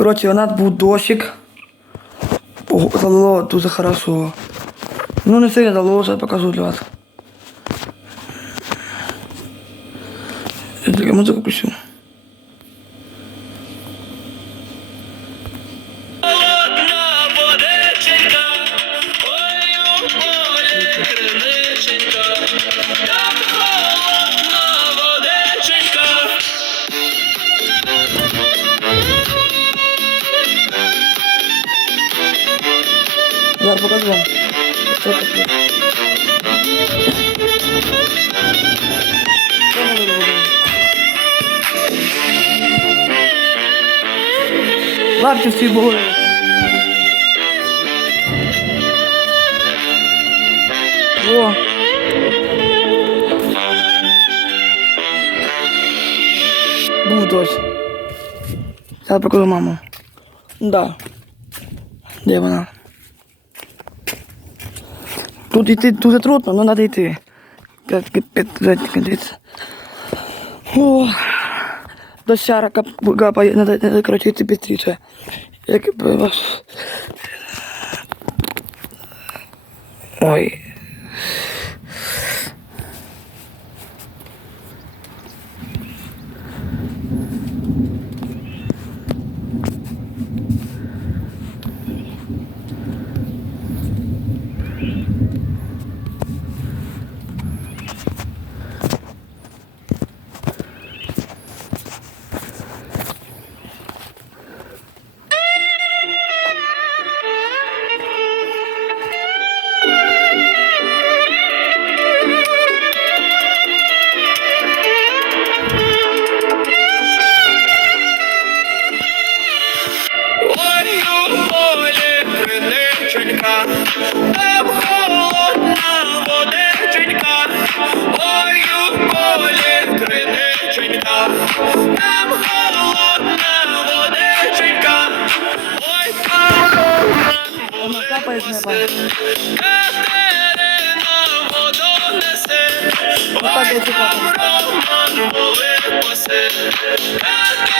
Коротше, у нас був дощик. Залило дуже хорошо. Ну не сильно залило, зараз покажу для вас. Я музику включу. Вам. Що таке. Ми всі були. О. Був. Зараз покажу маму. Да. Де вона? Тут йти дуже трудно, але треба йти. О, кап- капає, треба, йти швидше. Як би вас... Ой, там холодна водиченька. Ой, у полі криниченька, там холодна водиченька. Ой, холодна капає з неба. Катерина воду несе, ой, там Роман воли посе. Катерина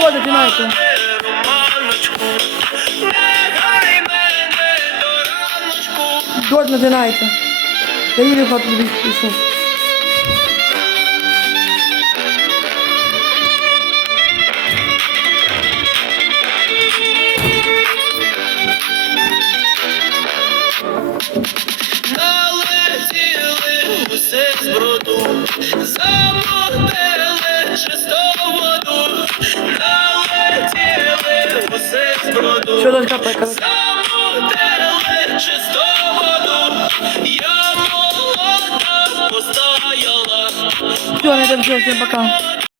Доля дінається. романочку, нехай мене до раночку. Дощ починається. Я в хату пішов. Налетіли усе з броду, замотили Що молода постояла, Все, на этом все, всем пока.